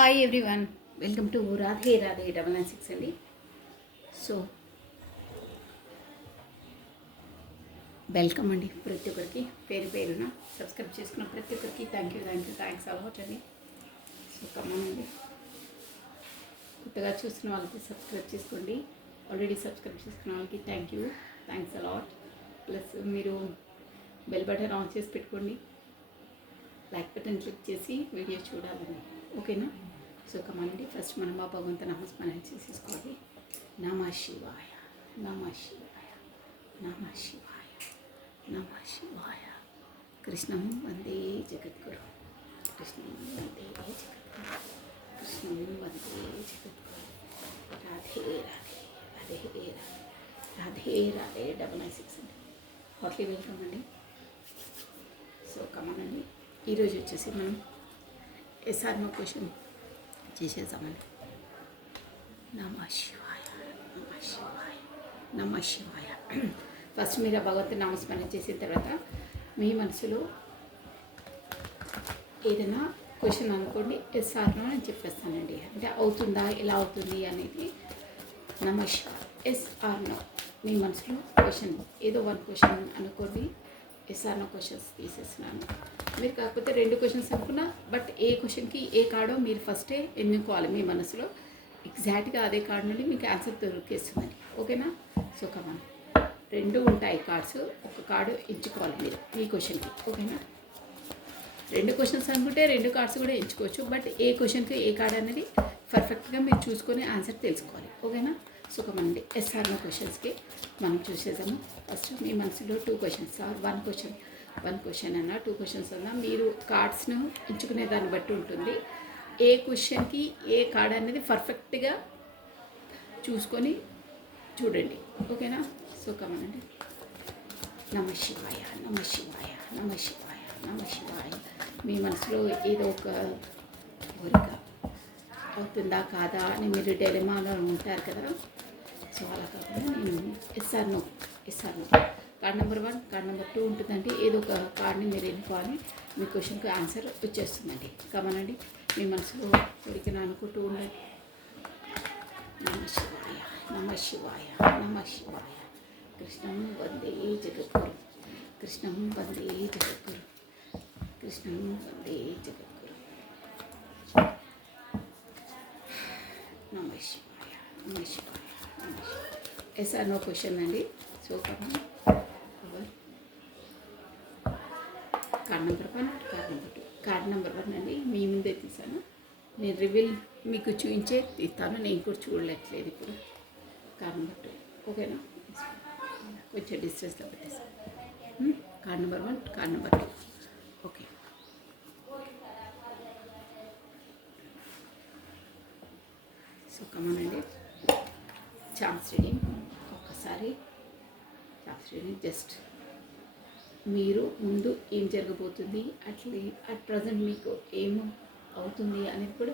Hi everyone, welcome to Radhe Radhe 996 అండి. So welcome అండి ప్రతి ఒక్కరికి, పేరు పేరున సబ్స్క్రైబ్ చేసుకున్న ప్రతి ఒక్కరికి థ్యాంక్స్ అలాట్ అండి. సో కమ్మండి, కొత్తగా చూస్తున్న వాళ్ళకి సబ్స్క్రైబ్ చేసుకోండి. ఆల్రెడీ సబ్స్క్రైబ్ చేసుకున్న వాళ్ళకి థ్యాంక్స్ అలాట్. ప్లస్ మీరు బెల్ బటన్ ఆన్ చేసి పెట్టుకోండి, లైక్ బటన్ క్లిక్ చేసి వీడియో చూడాలండి. ఓకేనా? సో కమాండి, ఫస్ట్ మనం మా భగవంత నామస్మరణ చేసేసుకోవాలి. నమః శివాయ, నమః శివాయ, నమః శివాయ, నమః శివాయ. కృష్ణం వందే జగద్గురు, కృష్ణం వందే జగద్గురు, కృష్ణం వందే జగద్గురు. రాధే రాధే రాధే రాధే రాధే రాధే 996 అండి. హార్ట్లీ వెల్కమ్ అండి. సో కమానండి, ఈరోజు వచ్చేసి మనం ఎస్ఆర్నో క్వశ్చన్ చేసేద్దామండి. నమః శివాయ, నమః శివాయ, నమః శివాయ. ఫస్ట్ మీరు భగవంతుని నామస్మరణ చేసిన తర్వాత మీ మనసులో ఏదైనా క్వశ్చన్ అనుకోండి, ఎస్ఆర్నో అని చెప్పేస్తానండి. అంటే అవుతుందా, ఎలా అవుతుంది అనేది. నమః శివాయ, ఎస్ఆర్నో. మీ మనసులో క్వశ్చన్ ఏదో వన్ క్వశ్చన్ అనుకోండి. ఎస్ఆర్నో క్వశ్చన్స్ తీసేస్తున్నాను. మీరు కాకపోతే 2 క్వశ్చన్స్ అనుకున్నా, బట్ ఏ క్వశ్చన్కి ఏ కార్డో మీరు ఫస్టే ఎన్నుకోవాలి మీ మనసులో. ఎగ్జాక్ట్గా అదే కార్డు నుండి మీకు ఆన్సర్ దొరికేస్తుందండి. ఓకేనా? సో కమాన్, 2 ఉంటాయి కార్డ్స్, ఒక కార్డు ఎంచుకోవాలి మీరు ఈ క్వశ్చన్కి. ఓకేనా? 2 క్వశ్చన్స్ అనుకుంటే 2 కార్డ్స్ కూడా ఎంచుకోవచ్చు, బట్ ఏ క్వశ్చన్కి ఏ కార్డ్ అనేది పర్ఫెక్ట్గా మీరు చూసుకొని ఆన్సర్ తెలుసుకోవాలి. ఓకేనా? సో కమండి, ఎస్ఆర్నో క్వశ్చన్స్కి మనం చూసేద్దాము. ఫస్ట్ మీ మనసులో 2 క్వశ్చన్స్ ఆర్ 1 క్వశ్చన్ అన్నా 2 క్వశ్చన్స్ అన్నా మీరు కార్డ్స్ను ఎంచుకునే దాన్ని బట్టి ఉంటుంది. ఏ క్వశ్చన్కి ఏ కార్డ్ అనేది పర్ఫెక్ట్గా చూసుకొని చూడండి. ఓకేనా? సో కమనండి. నమః శివాయ, నమః శివాయ, నమః శివాయ, నమః శివాయ. మీ మనసులో ఏదో ఒక కోరిక అవుతుందా కాదా అని మీరు డైలమాలో ఉంటారు కదా. సో అలా కాకుండా నేను ఎస్ఆర్నో కార్డ్ నెంబర్ 1, కార్డ్ నెంబర్ 2 ఉంటుందండి. ఏదో ఒక కార్డ్ని మీరు ఎన్నుకోవాలి, మీ క్వశ్చన్కి ఆన్సర్ వచ్చేస్తుందండి. కమనండి, మీ మనసులో కోరికను అనుకుంటూ ఉండండి. నమః శివాయ, నమః శివాయ, నమః శివాయ. కృష్ణం వందే జగద్గురు, కృష్ణం వందే జగద్గురు, కృష్ణం వందే జగద్గురు. నమః శివాయ, నమః శివాయ, నమః శివాయ. ఎస్ఆర్నో క్వశ్చన్ అండి. So come on, card number 1, card number 2. Card number 1 అండి మీ ముందే తీసాను. నేను రివీల్ మీకు చూపించే తీస్తాను, నేను కూడా చూడలేట్లేదు ఇప్పుడు. Card number 2. ఓకేనా? కొంచెం డిస్టెన్స్లో పెట్టేసాను. Card number 1, card number 2. Okay. So కమానండి, ఛాన్స్ రీడింగ్. ఒక్కసారి ఛాన్స్ రీడింగ్, జస్ట్ మీరు ముందు ఏం జరగబోతుంది, అట్ ప్రజెంట్ మీకు ఏం అవుతుంది అనేది కూడా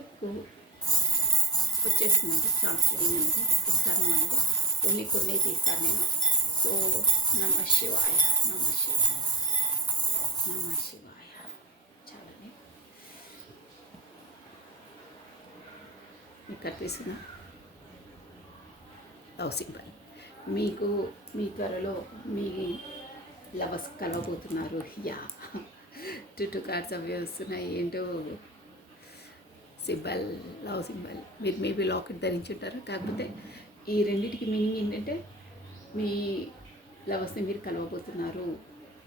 వచ్చేస్తుందండి. ఛాన్స్ రీడింగ్ అనేది ఇస్తాను అనేది ఓన్లీ కొన్ని తీస్తాను నేను. సో నమః శివాయ, నమః శివాయ, నమః శివాయ. చాలండి. మీకు కనిపిస్తుందా లవ్ సింబల్? మీకు మీ త్వరలో మీ లవర్స్ కలవబోతున్నారు. యా, 2 కార్డ్స్ అవి వస్తున్నాయి. ఏంటో సింబల్, లవ్ సింబల్. మీరు మేబీ లాకెట్ ధరించుంటారు, కాకపోతే ఈ రెండింటికి మీనింగ్ ఏంటంటే మీ లవర్స్ని మీరు కలవబోతున్నారు.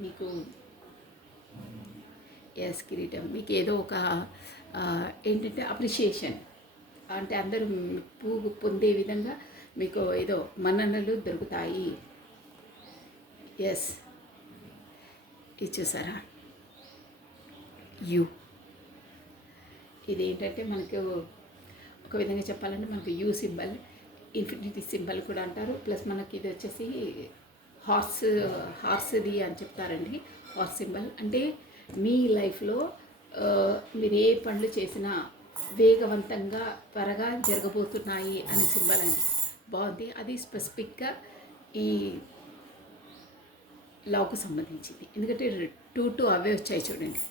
మీకు ఎస్ కిరీటం, మీకు ఏదో ఒక ఏంటంటే అప్రిషియేషన్, అంటే అందరూ పువ్వు పొందే విధంగా మీకు ఏదో మన్ననలు దొరుకుతాయి. ఎస్, ఇది చూసారా? ఇది ఏంటంటే మనకు ఒక విధంగా చెప్పాలంటే మనకు యూ సింబల్, ఇన్ఫినిటీ సింబల్ కూడా అంటారు. ప్లస్ మనకి ఇది వచ్చేసి హార్స్ది అని చెప్తారండి. హార్స్ సింబల్ అంటే మీ లైఫ్లో మీరు ఏ పనులు చేసినా వేగవంతంగా త్వరగా జరగబోతున్నాయి అనే సింబల్ అండి. బాగుంది. అది స్పెసిఫిక్గా ఈ లవ్కు సంబంధించింది. ఎందుకంటే 2 అవే వచ్చాయి చూడండి.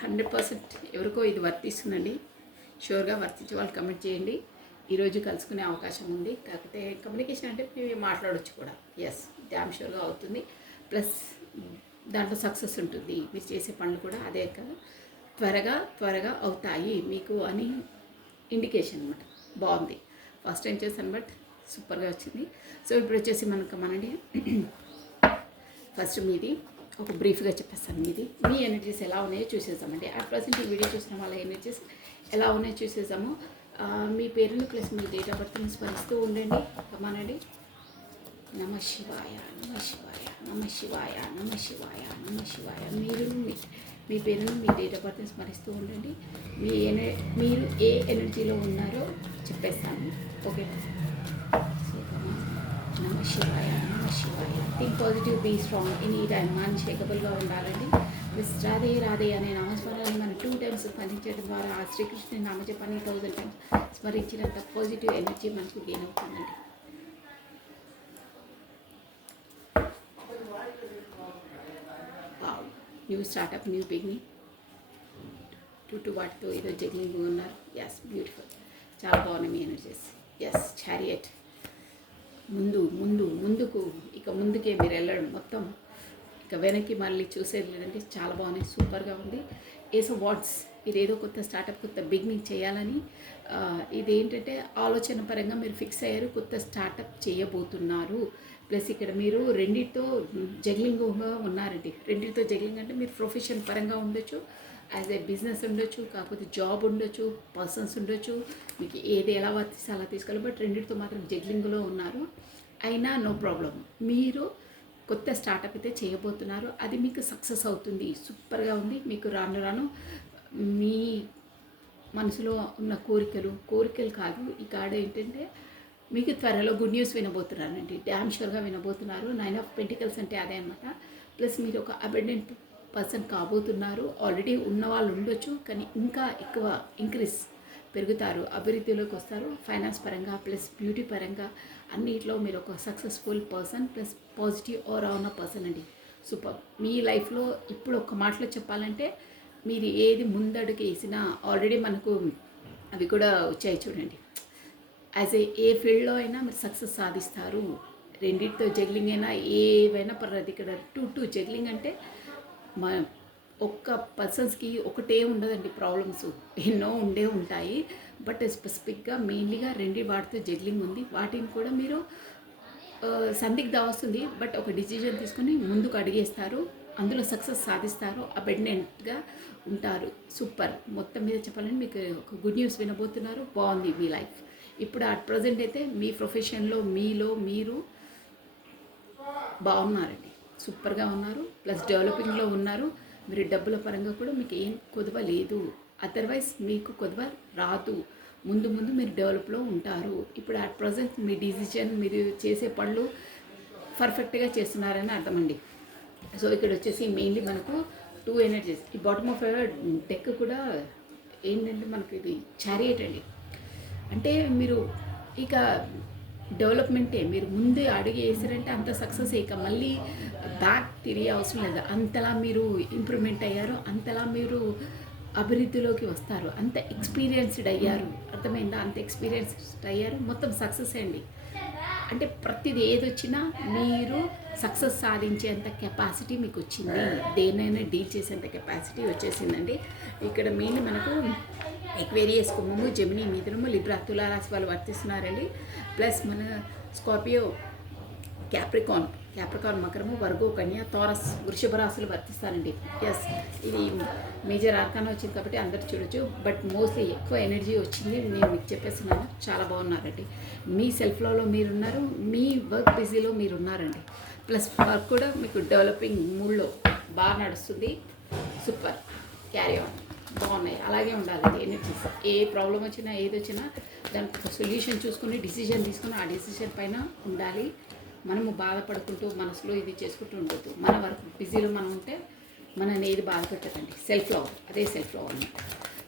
100% ఎవరికో ఇది వర్తిస్తుందండి. షూర్గా వర్తించే వాళ్ళు కమెంట్ చేయండి. ఈరోజు కలుసుకునే అవకాశం ఉంది. కాకపోతే కమ్యూనికేషన్ అంటే మేము మాట్లాడవచ్చు కూడా. ఎస్, డ్యామ్ షూర్గా అవుతుంది. ప్లస్ దాంట్లో సక్సెస్ ఉంటుంది. మీరు చేసే పనులు కూడా అదే కదా త్వరగా అవుతాయి మీకు అని ఇండికేషన్ అనమాట. బాగుంది. ఫస్ట్ టైం చేశాను బట్ సూపర్గా వచ్చింది. సో ఇప్పుడు వచ్చేసి మనండి ఫస్ట్ మీది ఒక బ్రీఫ్గా చెప్పేస్తాను. మీ ఎనర్జీస్ ఎలా ఉన్నాయో చూసేద్దామండి. అట్ ప్రజెంట్ ఈ వీడియో చూసిన వాళ్ళ ఎనర్జీస్ ఎలా ఉన్నాయో చూసేద్దాము. మీ పేరును ప్లస్ మీ డేట్ ఆఫ్ బర్త్ని స్మరిస్తూ ఉండండి. కమానండి. నమ శివాయ, నమ శివాయ, నమ శివాయ, నమ శివాయ, నమ శివాయ. మీ పేరును మీ డేట్ ఆఫ్ బర్త్ని స్మరిస్తూ ఉండండి. మీరు ఏ ఎనర్జీలో ఉన్నారో చెప్పేస్తాను. ఓకే. సో నమ శివాయ, నమ శివాయ. Think positive, be strong, any time అన్షేకబుల్గా ఉండాలండి. ప్లస్ రాధే రాధే అనే నామస్మరణని మనం 2 times స్మరించడం ద్వారా ఆ శ్రీకృష్ణుని నామజపాన్ని 1000 times స్మరించినంత పాజిటివ్ ఎనర్జీ మనకు గెయిన్ అవుతుందండి. New startup, new beginning. వాటితో ఏదో జగ్లింగ్ ఉన్నారు. Yes, beautiful. చాలా బాగున్నాయి మీ ఎనర్జీస్. Yes, chariot. ముందుకు ఇక ముందుకే మీరు వెళ్ళడం, మొత్తం ఇక వెనక్కి మళ్ళీ చూసేది లేదంటే చాలా బాగున్నాయి. సూపర్గా ఉంది. ఏసో వాట్స్ మీరు ఏదో కొత్త స్టార్టప్, కొత్త బిగినింగ్ చేయాలని ఇది ఏంటంటే ఆలోచన పరంగా మీరు ఫిక్స్ అయ్యారు, కొత్త స్టార్టప్ చేయబోతున్నారు. ప్లస్ ఇక్కడ మీరు రెండింటితో జగ్లింగ్గా ఉన్నారండి. రెండింటితో జగ్లింగ్ అంటే మీరు ప్రొఫెషన్ పరంగా ఉండొచ్చు, యాజ్ ఏ బిజినెస్ ఉండొచ్చు, కాకపోతే జాబ్ ఉండొచ్చు, పర్సన్స్ ఉండొచ్చు. మీకు ఏది ఎలా వర్తిస్తే అలా తీసుకోవాలి. బట్ రెండింటితో మాత్రం జగ్లింగ్లో ఉన్నారు. అయినా నో ప్రాబ్లం. మీరు కొత్త స్టార్టప్ అయితే చేయబోతున్నారు. అది మీకు సక్సెస్ అవుతుంది. సూపర్గా ఉంది. మీకు రాను మీ మనసులో ఉన్న కోరికలు కాదు, ఈ కాడ ఏంటంటే మీకు త్వరలో గుడ్ న్యూస్ వినబోతున్నారండి. డ్యామ్ షూర్గా వినబోతున్నారు. 9 of Pentacles అంటే అదే అనమాట. ప్లస్ మీరు ఒక అబెండెంట్ పర్సన్ కాబోతున్నారు. ఆల్రెడీ ఉన్న వాళ్ళు ఉండొచ్చు, కానీ ఇంకా ఎక్కువ ఇంక్రీస్ పెరుగుతారు, అభివృద్ధిలోకి వస్తారు. ఫైనాన్స్ పరంగా ప్లస్ బ్యూటీ పరంగా అన్నిట్లో మీరు ఒక successful person plus positive aura ఉన్న పర్సన్ అండి. సూపర్. మీ లైఫ్లో ఇప్పుడు ఒక మాటలో చెప్పాలంటే మీరు ఏది ముందడుగు వేసినా ఆల్రెడీ మనకు అవి కూడా వచ్చాయి చూడండి. యాజ్ ఏ ఫీల్డ్లో అయినా మీరు సక్సెస్ సాధిస్తారు. రెండింటితో జగ్లింగ్ అయినా ఏవైనా పర్లేదు. ఇక్కడ టూ జగ్లింగ్ అంటే ఒక్క పర్సన్స్కి ఒకటే ఉండదండి. ప్రాబ్లమ్స్ ఎన్నో ఉంటాయి. బట్ స్పెసిఫిక్గా మెయిన్లీగా వాటితో జగ్లింగ్ ఉంది. వాటిని కూడా మీరు సందిగ్ధ వస్తుంది, బట్ ఒక డిసిజన్ తీసుకొని ముందుకు అడిగేస్తారు, అందులో సక్సెస్ సాధిస్తారు, అబెండెంట్గా ఉంటారు. సూపర్. మొత్తం మీద చెప్పాలంటే మీకు ఒక గుడ్ న్యూస్ వినబోతున్నారు. బాగుంది మీ లైఫ్. ఇప్పుడు అట్ ప్రజెంట్ అయితే మీ ప్రొఫెషన్లో మీరు బాగున్నారండి. సూపర్గా ఉన్నారు. ప్లస్ డెవలపింగ్లో ఉన్నారు. మీరు డబ్బుల పరంగా కూడా మీకు ఏం కొదవ లేదు. అదర్వైజ్ మీకు కొదవ రాదు. ముందు మీరు డెవలప్లో ఉంటారు. ఇప్పుడు అట్ ప్రజెంట్ మీ డిసిజన్, మీరు చేసే పనులు పర్ఫెక్ట్గా చేస్తున్నారని అర్థమండి. సో ఇక్కడ వచ్చేసి మెయిన్లీ మనకు 2 ఎనర్జీస్. ఈ బాటమ్ ఆఫ్ డెక్ కూడా ఏంటంటే మనకి ఇది చారియట్ అండి. అంటే మీరు ఇక డెవలప్మెంటే, మీరు ముందే అడిగి వేసారంటే అంత సక్సెస్. ఇక మళ్ళీ బ్యాక్ తిరిగే అవసరం లేదు. అంతలా మీరు ఇంప్రూవ్మెంట్ అయ్యారు, అంతలా మీరు అభివృద్ధిలోకి వస్తారు. అంత ఎక్స్పీరియన్స్డ్ అయ్యారు. అర్థమైందా? అంత ఎక్స్పీరియన్స్డ్ అయ్యారు. మొత్తం సక్సెస్ అండి. అంటే ప్రతిది ఏదొచ్చినా మీరు సక్సెస్ సాధించేంత కెపాసిటీ మీకు వచ్చింది. దేనైనా డీల్ చేసేంత కెపాసిటీ వచ్చేసిందండి. ఇక్కడ మెయిన్ మనకు ఎక్వేరియస్, కుంభము, జెమిని, మిథునము, లిబ్రా, తులారాశి వాళ్ళు వర్తిస్తున్నారండి. ప్లస్ మన స్కార్పియో, క్యాప్రికాన్, మకరము, వర్గో, కన్య, తారస్, వృషభ రాశులు వర్తిస్తారండి. ఎస్, ఇది మేజర్ ఆర్కాన్ వచ్చింది కాబట్టి అందరు చూడొచ్చు. బట్ మోస్ట్లీ ఎక్కువ ఎనర్జీ వచ్చింది. నేను మీకు చెప్పేస్తున్నాను. చాలా బాగున్నారండి. మీ సెల్ఫ్లో మీరున్నారు, మీ వర్క్ బిజీలో మీరున్నారండి. ప్లస్ వర్క్ కూడా మీకు డెవలపింగ్ మూడ్లో బాగా నడుస్తుంది. సూపర్. Carry on. బాగున్నాయి. అలాగే ఉండాలండి ఎనర్జీస్. ఏ ప్రాబ్లం వచ్చినా ఏది వచ్చినా దానికి ఒక సొల్యూషన్ చూసుకొని డిసిజన్ తీసుకుని ఆ డిసిజన్ పైన ఉండాలి. మనము బాధపడుకుంటూ మనసులో ఇది చేసుకుంటూ ఉండొద్దు. మన వర్క్ బిజీలో మనం ఉంటే మనని ఏది బాధ పెట్టదండి. అదే సెల్ఫ్ లవ్ అన్నమాట.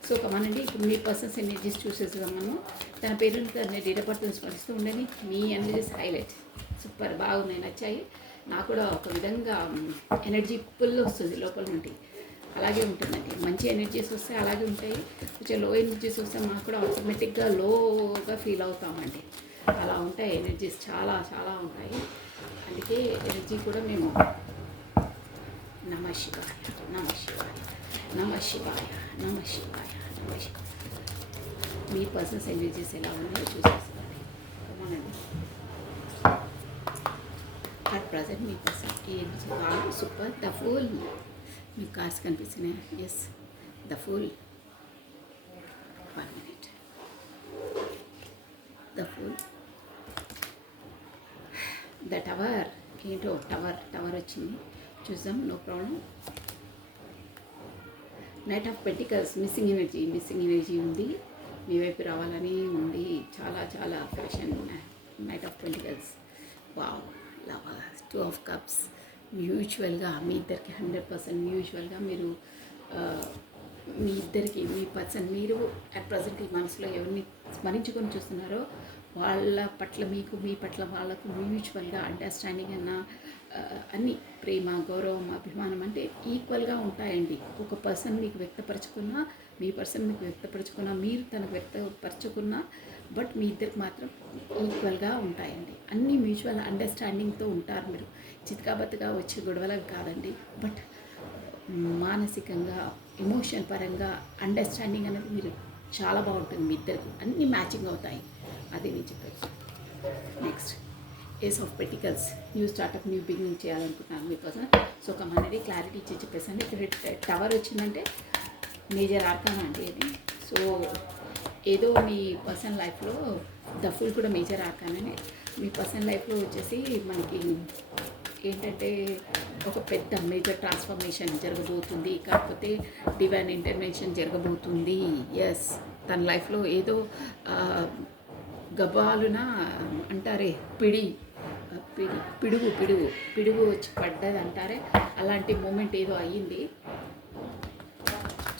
సో కమనండి, ఇప్పుడు మీ పర్సన్స్ ఎనర్జీస్ చూసేసాం మనం. తన పేరుని తన డేట్ ఆఫ్ బర్త్ స్మరిస్తూ ఉండండి. మీ ఎనర్జీస్ హైలైట్. సూపర్, బాగున్నాయి, నచ్చాయి. నాకు కూడా ఒక విధంగా ఎనర్జీ ఫుల్ వస్తుంది లోపల నుండి. అలాగే ఉంటుందండి. మంచి ఎనర్జీస్ వస్తే అలాగే ఉంటాయి. కొంచెం లో ఎనర్జీస్ వస్తే మాకు కూడా ఆటోమేటిక్గా లోగా ఫీల్ అవుతామండి. అలా ఉంటాయి ఎనర్జీస్, చాలా చాలా ఉంటాయి. అందుకే ఎనర్జీ కూడా మేము నమ శివాయ, నమ శివాయ, నమ శివాయ, నమ శివాయ, నమ శివాయ. మీ పర్సన్స్ ఎనర్జీస్ ఎలా ఉన్నాయో చూసేసుకోండి. అవునండి, అట్ ప్రజెంట్ మీ పర్సన్ ఎనర్జీ బాగా సూపర్. ద ఫుల్ మీకు కార్డ్స్ కనిపిస్తున్నాయి. Yes, the fool. 1 minute. The fool, the tower. ఏంటో టవర్ వచ్చింది, చూద్దాం. No problem. Knight of pentacles. Missing energy ఉంది, మీ వైపు రావాలని ఉంది. చాలా చాలా fashion. Knight of pentacles. Wow. Lover. 2 of cups. మ్యూచువల్గా మీ ఇద్దరికి 100% మ్యూచువల్గా మీరు మీ ఇద్దరికి, మీ పర్సన్, మీరు అట్ ప్రజెంట్ ఈ మనసులో ఎవరిని స్మరించుకొని చూస్తున్నారో వాళ్ళ పట్ల మీకు, మీ పట్ల వాళ్ళకు మ్యూచువల్గా అండర్స్టాండింగ్ అన్ని ప్రేమ, గౌరవం, అభిమానం అంటే ఈక్వల్గా ఉంటాయండి. ఒక పర్సన్ మీకు వ్యక్తపరచుకున్నా, మీ పర్సన్ మీకు వ్యక్తపరచుకున్నా, మీరు తనకు వ్యక్తపరచుకున్నా, బట్ మీ ఇద్దరికి మాత్రం ఈక్వల్గా ఉంటాయండి. అన్ని మ్యూచువల్ అండర్స్టాండింగ్తో ఉంటారు. మీరు చిత్కాబత్తుగా వచ్చే గొడవలకు కాదండి, బట్ మానసికంగా, ఎమోషన్ పరంగా అండర్స్టాండింగ్ అనేది మీరు చాలా బాగుంటుంది. మీ ఇద్దరికి అన్నీ మ్యాచింగ్ అవుతాయి. అది నేను చెప్పేది. Next, ace of pentacles. New startup, new beginning చేయాలనుకుంటున్నాను మీకోసం. సో కమన్నది క్లారిటీ ఇచ్చి చెప్పేసండి. ఇక్కడ టవర్ వచ్చిందంటే మేజర్ ఆర్కానా అండి ఇది. సో ఏదో మీ పర్సనల్ లైఫ్లో ద ఫుల్ కూడా మేజర్ ఆర్కానే. మీ పర్సనల్ లైఫ్లో వచ్చేసి మనకి ఏంటంటే ఒక పెద్ద మేజర్ ట్రాన్స్ఫర్మేషన్ జరగబోతుంది, కాకపోతే డివైన్ ఇంటర్వెన్షన్ జరగబోతుంది. ఎస్, తన లైఫ్లో ఏదో గబాలున అంటారే పిడుగు వచ్చి పడ్డది అంటారే, అలాంటి మూమెంట్ ఏదో అయ్యింది.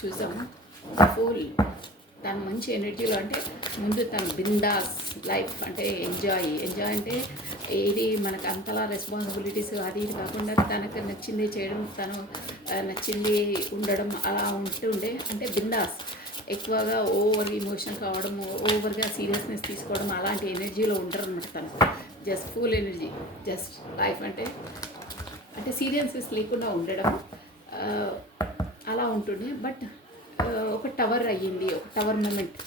చూసాము. ఫుల్ తను మంచి ఎనర్జీలో, అంటే ముందు తను బిందాస్ లైఫ్, అంటే ఎంజాయ్ అంటే ఏది మనకు అంతలా రెస్పాన్సిబిలిటీస్ అది ఇది కాకుండా తనకు నచ్చింది చేయడం, తను నచ్చింది ఉండడం, అలా ఉంటుండే. అంటే బిందాస్, ఎక్కువగా ఓవర్ ఇమోషన్ కావడము, ఓవర్గా సీరియస్నెస్ తీసుకోవడం, అలాంటి ఎనర్జీలో ఉంటారు అనమాట. తను just full energy, just life అంటే సీరియస్నెస్ లేకుండా ఉండడం, అలా ఉంటుండే. బట్ ఒక టవర్ అయ్యింది, ఒక టవర్ మూమెంట్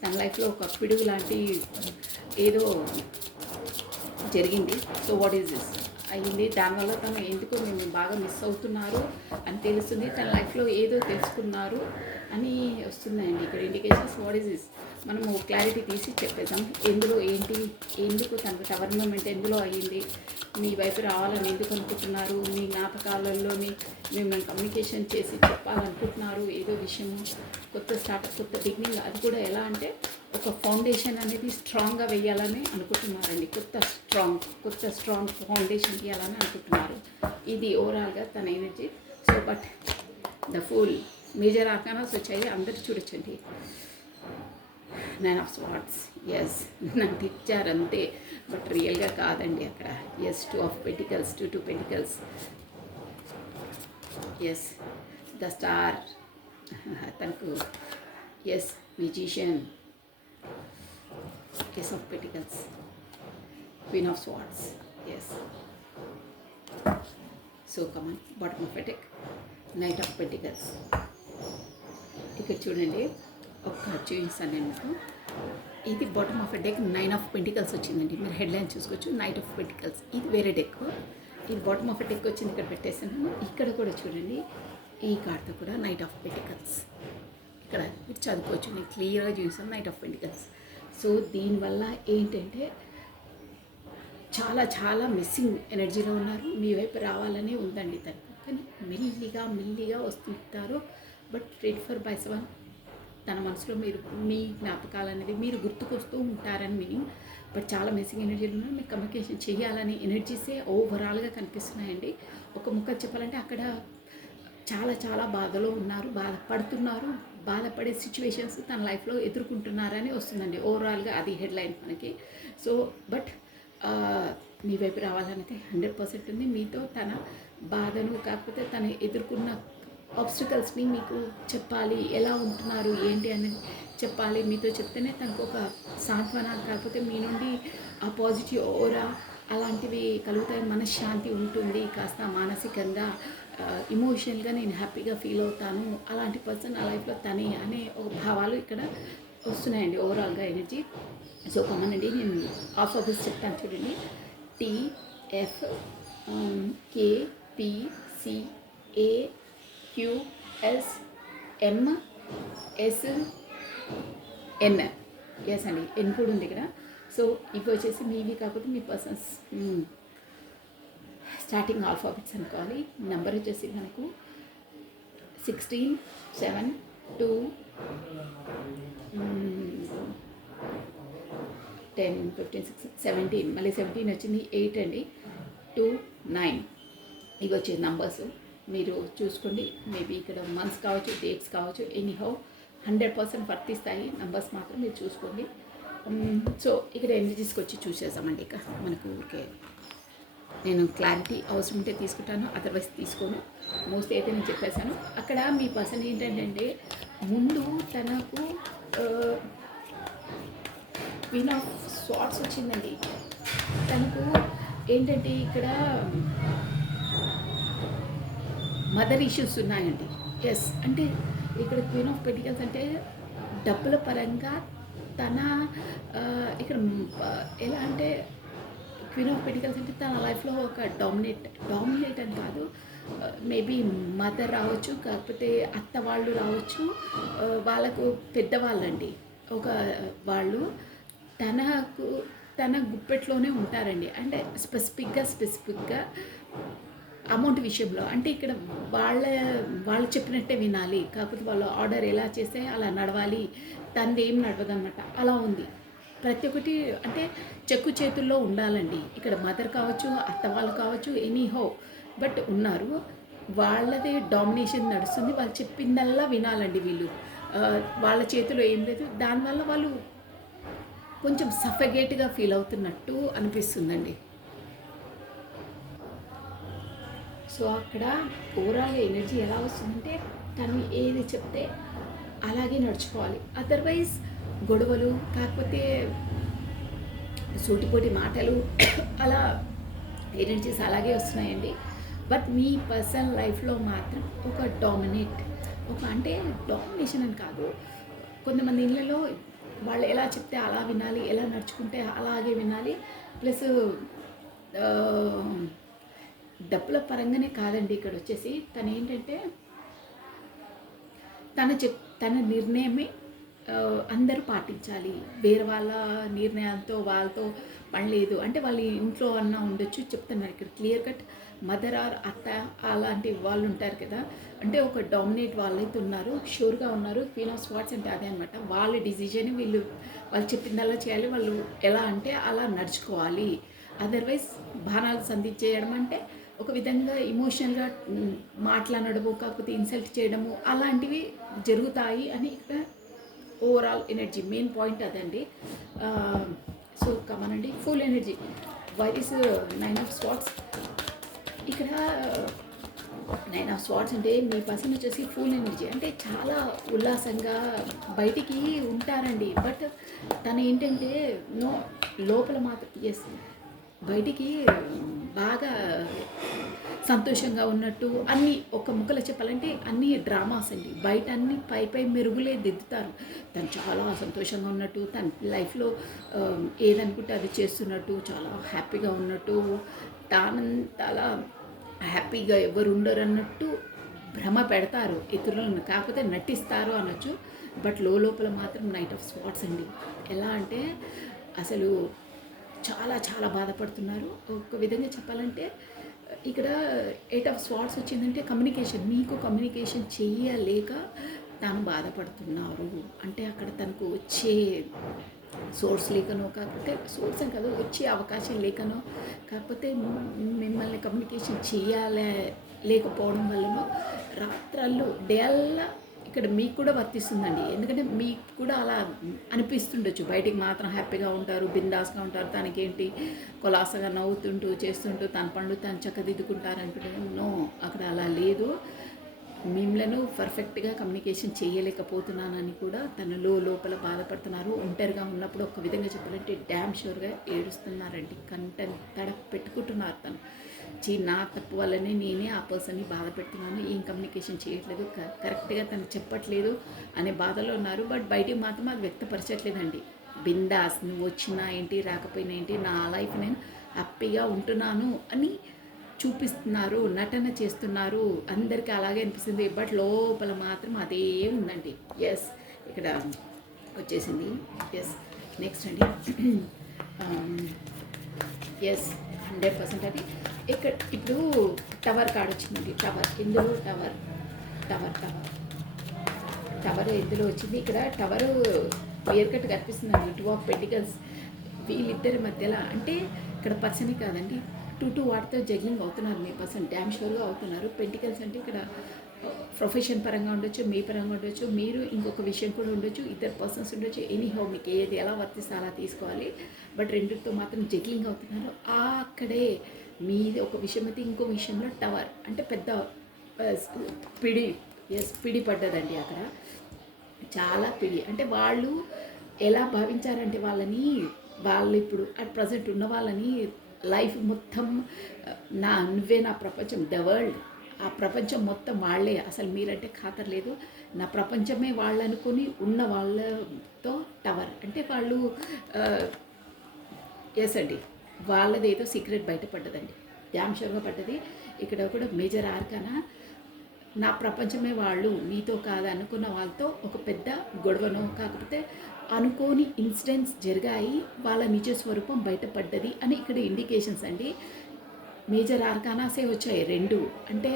తన లైఫ్లో, ఒక పిడుగు లాంటి ఏదో జరిగింది. సో వాట్ ఈజ్ దిస్ అయ్యింది. దానివల్ల తను ఎందుకు మేము బాగా మిస్ అవుతున్నారు అని తెలుస్తుంది. తన లైఫ్లో ఏదో తెలుసుకున్నారు అని వస్తుందండి ఇక్కడ ఇండికేషన్స్. వాట్ ఈజ్ దిస్ మనము క్లారిటీ తీసి చెప్పేద్దాం. ఎందులో ఏంటి, ఎందుకు తనకు టవర్ మూమెంట్ ఎందులో అయ్యింది, మీ వైపు రావాలని ఎందుకు అనుకుంటున్నారు, మీ జ్ఞాపకాలలోని మిమ్మల్ని కమ్యూనికేషన్ చేసి చెప్పాలనుకుంటున్నారు ఏదో విషయము, కొత్త స్టార్టప్, కొత్త బిగినింగ్. అది కూడా ఎలా అంటే ఒక ఫౌండేషన్ అనేది స్ట్రాంగ్గా వేయాలని అనుకుంటున్నారండి. కొత్త స్ట్రాంగ్ ఫౌండేషన్ ఇవ్వాలని అనుకుంటున్నారు. ఇది ఓవరాల్గా తన energy. So but the full major arcanas వచ్చాయి, అందరు చూడొచ్చండి. 9 of Swords. ఎస్, నాకు ఇచ్చారు అంతే, బట్ రియల్గా కాదండి అక్కడ. Yes, 2 of Pentacles, 2 Pentacles. Yes, the star తనకు. Yes, musician. Ace of Pentacles, Queen of Swords. Yes. So come on, bottom of a deck, knight of Pentacles. ఇక్కడ చూడండి, ఒక్క చూపిస్తాను నేను మీకు. ఇది bottom of a deck, 9 of Pentacles వచ్చిందండి. మీరు హెడ్లైన్ చూసుకోవచ్చు, నైట్ ఆఫ్ Pentacles. ఇది వేరే డెక్, ఇది బాటమ్ ఆఫ్ ఎ డెక్ వచ్చింది. ఇక్కడ పెట్టేసాను. ఇక్కడ కూడా చూడండి, ఈ కార్డ్తో కూడా నైట్ ఆఫ్ Pentacles. ఇక్కడ మీరు చదువుకోవచ్చు, నేను క్లియర్గా చూసాను నైట్ ఆఫ్ Pentacles. సో దీనివల్ల ఏంటంటే చాలా చాలా మిస్సింగ్ ఎనర్జీలో ఉన్నారు. మీ వైపు రావాలని ఉందండి తనకు, కానీ మెల్లిగా వస్తుంటారు. బట్ 24/7 తన మనసులో మీరు, మీ జ్ఞాపకాలు అనేది మీరు గుర్తుకొస్తూ ఉంటారని మీనింగ్. బట్ చాలా మిస్సింగ్ ఎనర్జీలు ఉన్నాయి. మీరు కమ్యూనికేషన్ చేయాలని ఎనర్జీసే ఓవరాల్గా కనిపిస్తున్నాయండి. ఒక ముక్క చెప్పాలంటే అక్కడ చాలా చాలా బాధలో ఉన్నారు, బాధపడుతున్నారు, బాధపడే సిచ్యువేషన్స్ తన లైఫ్లో ఎదుర్కొంటున్నారని వస్తుందండి ఓవరాల్గా. అది హెడ్లైన్ మనకి. సో బట్ మీ వైపు రావాలనేది 100% ఉంది. మీతో తన బాధను, కాకపోతే తను ఎదుర్కొన్న ఆబ్స్టికల్స్ని మీకు చెప్పాలి, ఎలా ఉంటున్నారు ఏంటి అనేది చెప్పాలి. మీతో చెప్తేనే తనకు ఒక సాంత్వన, కాకపోతే మీ నుండి ఆ పాజిటివ్ ఓరా అలాంటివి కలుగుతాయి. మనశ్శాంతి ఉంటుంది, కాస్త మానసికంగా ఇమోషనల్గా నేను హ్యాపీగా ఫీల్ అవుతాను, అలాంటి పర్సన్ నా లైఫ్లో తనే అనే ఒక భావాలు ఇక్కడ వస్తున్నాయండి ఓవరాల్గా ఎనర్జీ. సో కమనండి, నేను ఆల్ఫాబెట్స్ చెప్తాను చూడండి. TF KPCAQSMSN. ఎస్ అండి, ఎన్ కూడా ఉంది ఇక్కడ. సో ఇవి వచ్చేసి మీవి కాకపోతే మీ పర్సన్స్ స్టార్టింగ్ ఆల్ఫాబెట్స్ అనుకోవాలి. నెంబర్ వచ్చేసి మనకు 16, 7, 2, 10, 15, 16, 17, మళ్ళీ 17 వచ్చింది, 8 అండి, 2, 9 ఇవి వచ్చే నంబర్స్. మీరు చూసుకోండి, మేబీ ఇక్కడ మంత్స్ కావచ్చు, డేట్స్ కావచ్చు, ఎనీహౌ 100% వర్తిస్తాయి నంబర్స్ మాత్రం మీరు చూసుకోండి. సో ఇక్కడ ఎనర్జీస్కి వచ్చి చూసేసామండి. ఇక మనకు ఓకే, నేను క్లారిటీ అవసరం ఉంటే తీసుకుంటాను, అదర్వైజ్ తీసుకోను. మోస్ట్లీ అయితే నేను చెప్పేశాను. అక్కడ మీ పర్సన్ ఏంటంటే ముందు తనకు క్వీన్ ఆఫ్ స్వార్డ్స్ వచ్చిందండి. తనకు ఏంటంటే ఇక్కడ మదర్ ఇష్యూస్ ఉన్నాయండి. ఎస్ అంటే ఇక్కడ క్వీన్ ఆఫ్ పెంటికల్స్ అంటే డబ్బుల పరంగా తన ఇక్కడ ఎలా అంటే క్వీన్ ఆఫ్ పెంటికల్స్ అంటే తన లైఫ్లో ఒక డామినేట్ అని కాదు, మేబీ మదర్ రావచ్చు, కాకపోతే అత్త వాళ్ళు రావచ్చు, వాళ్ళకు పెద్దవాళ్ళండి, ఒక వాళ్ళు తన గుప్పెట్లోనే ఉంటారండి. అంటే స్పెసిఫిక్గా అమౌంట్ విషయంలో అంటే ఇక్కడ వాళ్ళు చెప్పినట్టే వినాలి, కాకపోతే వాళ్ళు ఆర్డర్ ఎలా చేస్తే అలా నడవాలి, తనది ఏం నడవదు అనమాట. అలా ఉంది ప్రతి ఒక్కటి. అంటే చెక్కు చేతుల్లో ఉండాలండి. ఇక్కడ మదర్ కావచ్చు, అత్త వాళ్ళు కావచ్చు, ఎనీహో బట్ ఉన్నారు, వాళ్ళదే డామినేషన్ నడుస్తుంది. వాళ్ళు చెప్పిందల్లా వినాలండి వీళ్ళు. వాళ్ళ చేతిలో ఏం లేదు, దానివల్ల వాళ్ళు కొంచెం సఫగేట్గా ఫీల్ అవుతున్నట్టు అనిపిస్తుందండి. సో అక్కడ ఓవరాల్ ఎనర్జీ ఎలా వస్తుందంటే తను ఏది చెప్తే అలాగే నడుచుకోవాలి, అదర్వైజ్ గొడవలు, కాకపోతే సూటిపోటి మాటలు అలా ఎనర్జీస్ అలాగే వస్తున్నాయండి. బట్ మీ పర్సనల్ లైఫ్లో మాత్రం ఒక అంటే డామినేషన్ అని కాదు, కొంతమంది ఇళ్ళలో వాళ్ళు ఎలా చెప్తే అలా వినాలి, ఎలా నడుచుకుంటే అలాగే వినాలి. ప్లస్ డబ్బుల పరంగానే కాదండి, ఇక్కడ వచ్చేసి తను ఏంటంటే తన నిర్ణయమే అందరూ పాటించాలి, వేరే వాళ్ళ నిర్ణయాలతో వాళ్ళతో పని లేదు. అంటే వాళ్ళ ఇంట్లో అన్నా ఉండొచ్చు, చెప్తున్నారు ఇక్కడ క్లియర్ కట్. మదర్ ఆర్ అత్త అలాంటి వాళ్ళు ఉంటారు కదా, అంటే ఒక డామినేట్ వాళ్ళైతే ఉన్నారు, షూర్గా ఉన్నారు. క్వీన్ ఆఫ్ స్వార్డ్స్ అంటే అదే అనమాట, వాళ్ళ డిసిజన్ వాళ్ళు చెప్పిందల్లా చేయాలి, వాళ్ళు ఎలా అంటే అలా నడుచుకోవాలి. అదర్వైజ్ బాణాలు సంధించేయడం అంటే ఒక విధంగా ఇమోషనల్గా మాట్లాడడము, కాకపోతే ఇన్సల్ట్ చేయడము అలాంటివి జరుగుతాయి అని ఇక్కడ ఓవరాల్ ఎనర్జీ మెయిన్ పాయింట్ అదండి. సో కమనండి, full energy. What is 9 of swords. ఇక్కడ 9 ఆఫ్ స్వార్డ్స్ అంటే మీ పర్సన్ వచ్చేసి ఫుల్ ఎనర్జీ, అంటే చాలా ఉల్లాసంగా బయటికి ఉంటారండి. బట్ తను ఏంటంటే లోపల మాత్రం ఎస్ బయటికి బాగా సంతోషంగా ఉన్నట్టు, అన్నీ ఒక ముక్కలో చెప్పాలంటే అన్నీ డ్రామాస్ అండి. బయట అన్నీ పై మెరుగులే దిద్దుతారు. తను చాలా సంతోషంగా ఉన్నట్టు, తన లైఫ్లో ఏదనుకుంటే అది చేస్తున్నట్టు, చాలా హ్యాపీగా ఉన్నట్టు, తానంతలా హ్యాపీగా ఎవరు ఉండరు అన్నట్టు భ్రమ పెడతారు ఇతరులను, కాకపోతే నటిస్తారు అనొచ్చు. బట్ లోపల మాత్రం నైట్ ఆఫ్ స్వార్డ్స్ అండి. ఎలా అంటే అసలు చాలా చాలా బాధపడుతున్నారు. ఒక విధంగా చెప్పాలంటే ఇక్కడ 8 ఆఫ్ స్వార్డ్స్ వచ్చిందంటే కమ్యూనికేషన్, మీకు కమ్యూనికేషన్ చేయలేక తాను బాధపడుతున్నారు. అంటే అక్కడ తనకు వచ్చే సోర్స్ లేకనో, కాకపోతే సోర్స్ అని కాదు, వచ్చే అవకాశం లేకనో, కాకపోతే మిమ్మల్ని కమ్యూనికేషన్ లేకపోవడం వల్లనో రాత్రాళ్ళు డేల్లా ఇక్కడ మీకు కూడా వర్తిస్తుందండి. ఎందుకంటే మీకు కూడా అలా అనిపిస్తుండొచ్చు, బయటికి మాత్రం హ్యాపీగా ఉంటారు, బిందాస్గా ఉంటారు, తనకేంటి కొలాసగా నవ్వుతుంటూ చేస్తుంటూ తన పనులు తను చక్కదిద్దుకుంటారు అనుకుంటే నో, అక్కడ అలా లేదు. మిమ్మలను పర్ఫెక్ట్గా కమ్యూనికేషన్ చేయలేకపోతున్నానని కూడా తను లోపల బాధపడుతున్నారు. ఒంటరిగా ఉన్నప్పుడు ఒక విధంగా చెప్పాలంటే డ్యామ్ షూర్గా ఏడుస్తున్నారండి. కంటని తడ పెట్టుకుంటున్నారు తను. నా తప్పు వల్లనే నేనే ఆ పర్సన్ని బాధ పెడుతున్నాను, ఏం కమ్యూనికేషన్ చేయట్లేదు, కరెక్ట్గా తను చెప్పట్లేదు అనే బాధలో ఉన్నారు. బట్ బయటికి మాత్రం అది వ్యక్తపరచట్లేదండి. బిందాస్, నువ్వు వచ్చినా ఏంటి రాకపోయినా ఏంటి, నా లైఫ్ నేను హ్యాపీగా ఉంటున్నాను అని చూపిస్తున్నారు, నటన చేస్తున్నారు. అందరికీ అలాగే అనిపిస్తుంది. బట్ లోపల మాత్రం అదే ఉందండి. ఎస్, ఇక్కడ వచ్చేసింది. ఎస్, నెక్స్ట్ అండి. ఎస్, 100% అది. ఇక్కడ ఇప్పుడు టవర్ కార్డ్ వచ్చిందండి. టవర్ ఇందులో టవర్ టవర్ టవర్ టవర్ ఇందులో వచ్చింది. ఇక్కడ టవర్ క్లియర్ కట్ కనిపిస్తుందండి. 2 ఆఫ్ పెంటికల్స్ వీళ్ళిద్దరి మధ్యలో, అంటే ఇక్కడ పర్సనే కాదండి, 2 వాటితో జగ్లింగ్ అవుతున్నారు. మీ పర్సన్ డ్యామ్ షూర్గా అవుతున్నారు. పెంటికల్స్ అంటే ఇక్కడ ప్రొఫెషన్ పరంగా ఉండొచ్చు, మీ పరంగా ఉండొచ్చు, మీరు ఇంకొక విషయం కూడా ఉండొచ్చు, ఇద్దరు పర్సన్స్ ఉండొచ్చు. ఎనీహౌ మీకు ఏది ఎలా వర్తిస్తే అలా తీసుకోవాలి. బట్ రెండితో మాత్రం జగ్లింగ్ అవుతున్నారు. అక్కడే మీది ఒక విషయం అయితే ఇంకో విషయంలో టవర్ అంటే పెద్ద పిడి. పిడి పడ్డదండి అక్కడ, చాలా పిడి. అంటే వాళ్ళు ఎలా భావించారంటే వాళ్ళు ఇప్పుడు అట్ ప్రజెంట్ ఉన్న వాళ్ళని లైఫ్ మొత్తం నువ్వే నా ప్రపంచం, ద వరల్డ్, ఆ ప్రపంచం మొత్తం వాళ్ళే, అసలు మీరంటే ఖాతరు లేదు, నా ప్రపంచమే వాళ్ళు అనుకుని ఉన్న వాళ్ళతో టవర్. అంటే వాళ్ళు ఎస్ అండి, వాళ్ళది ఏదో సీక్రెట్ బయటపడ్డదండి, డ్యామ్ షూర్గా పడ్డది. ఇక్కడ కూడా మేజర్ ఆర్కానా, నా ప్రపంచమే వాళ్ళు, నీతో కాదు అనుకున్న వాళ్ళతో ఒక పెద్ద గొడవనో కాకపోతే అనుకోని ఇన్సిడెంట్స్ జరిగాయి, వాళ్ళ నిజ స్వరూపం బయటపడ్డది అని ఇక్కడ ఇండికేషన్స్ అండి. మేజర్ ఆర్కానాసే వచ్చాయి 2. అంటే